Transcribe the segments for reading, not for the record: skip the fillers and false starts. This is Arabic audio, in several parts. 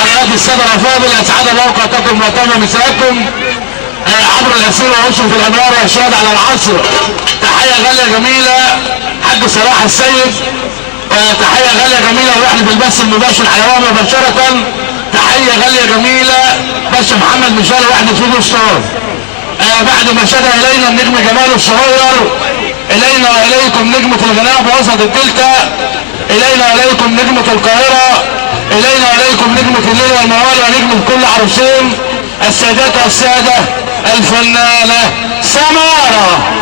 حضرات الساده الافاضل، اسعد الله اوقاتكم وطاب مساءكم عبر الاسئله واشرف الانوار والشهاده على العصر. تحيه غاليه جميله حاج صلاح السيد، تحيه غاليه جميله ورحله البث المباشر حيوان مباشره. تحيه غاليه جميله باشا محمد مشاري وحده فيديو ستار. بعد ما شاد الينا النجم جمال الصغير، الينا واليكم نجمه الغناء بوسط الدلتا، الينا واليكم نجمه القاهره، الينا واليكم نجمه الليل والموال ونجمه كل عروسين السادات والساده الفنانه سماره.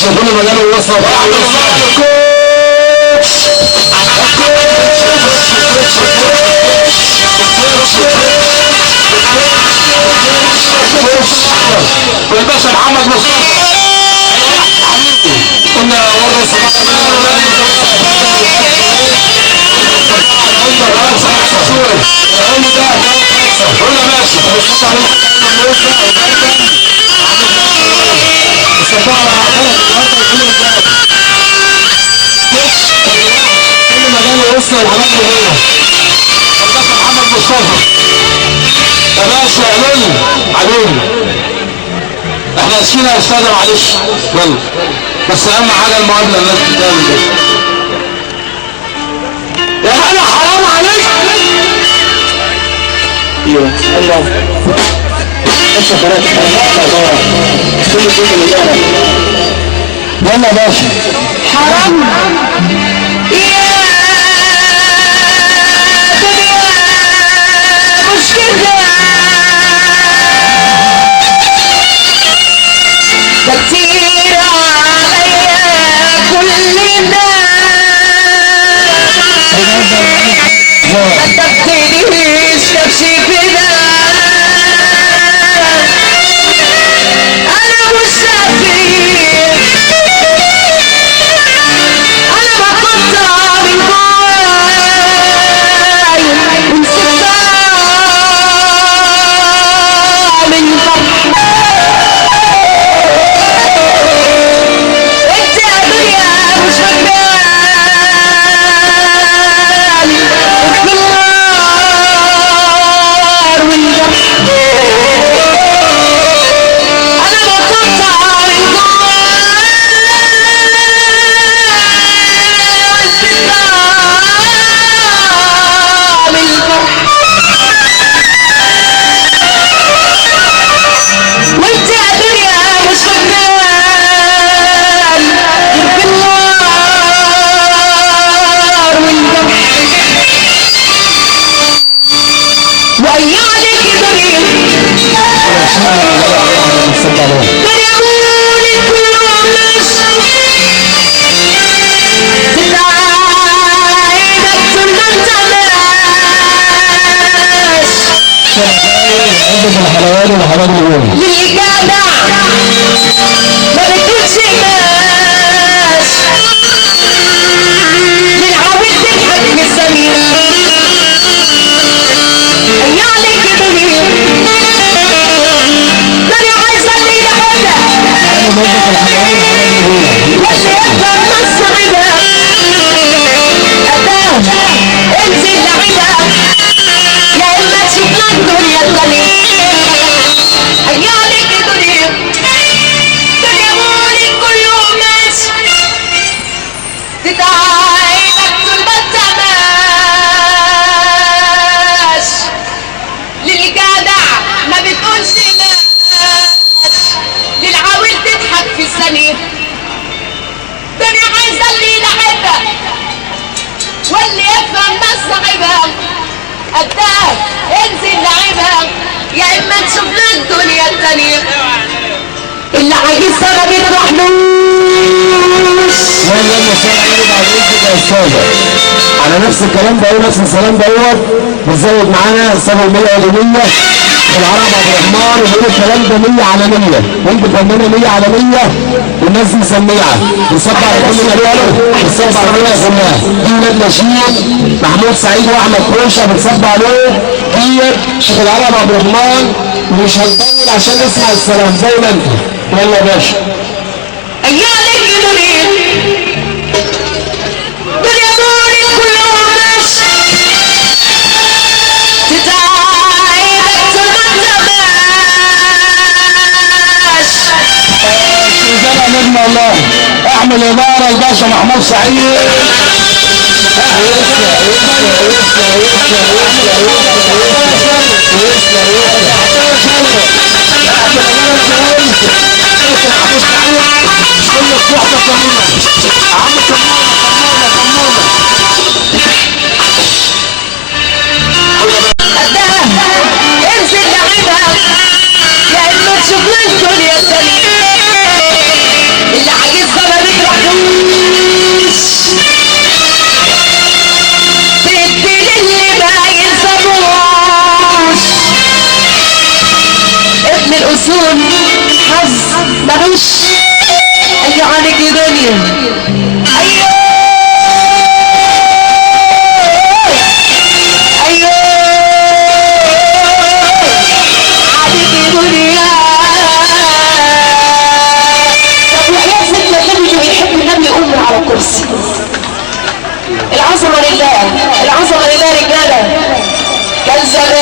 شوفوني مجال الوصف والباشا محمد مصطفى قلنا ورا بص على موسى وبركة الصفاء على عقلك النهارده يكون رجاله كل مجال يوصل الحاجات دي هنا الباشا محمد مصطفى يا باشا علوني احنا اسفين يا استاذ معلش يلا بس اهم حاجه المقابله الناس بتعمل كده يا هلا حرام عليك ايوه الله باشا بنات كل الدنيا اللي يلا يا باشا حرام يا دنيا مش كده ده كتير عليا كل ده ما تبتديش نفسي كده انا مش سفير انا بقطع من جواي وانسفاع من فرح انت يا دنيا مش فاكراني وفي النار والجرح انا بقطع من جواي من الفرح وانت يا دنيا مش فاكراني غير في النار والجرح وأيامك دنيا دنيا كلهم ناس تتعايدك طول ما انت ناس عندك الحلوات والحرام الأولى للجدع ما بتقولش ناس للعويل تضحك في السمير أيامك دنيا دنيا عايزة اللي يحبها عندك الحلوات والحرام الأولى واللي يقدر نص عبها أداه انزل لعبها يا إما تشوف لك دنيا التانية أيامك دنيا دنيا مولك كل يوم ناس تتعايدك طول ما انت ماشي للجدع ما بتقولش ناس للعويل تضحك في الثانية دنيا عايزة اللي يلعبها واللي يفهم ناس صاحبها قدها انزل لعبها يا اما تشوف لك الدنيا التانية اللي عايز سنة بيترحلوش والله لما صار يرد على ايدك يا استاذه على نفس الكلام ده ونفس السلام دوت بتزود معانا 700 ودنيه في العرب عبد الرحمن وبيقول الكلام ده 100 على 100 وانت فنانه 100 على 100 والناس دي مسميعه بتصب على كل مجاله بتصب على كل سماعه دي ولاد نشيد محمود سعيد واحمد كوشه بتصب عليه ديت شيخ العرب عبد الرحمن ومش هنطول عشان نسمع السلام زي ما انت يلا يا باشا ايامك دنيا دنيا مولك كلهم ناس تتعايدك طول ما انت ماشي جدع نجم الله احمد اداره الباشا محمود سعيد قدها انزل لعبها يا اما تشوف لك الدنيا التانية اللي عايزها ما بتروحلوش تدي للي ما يلزموش ابن الاصول حظ ملوش اي عليك يا دنيا ايوه ايوه السلام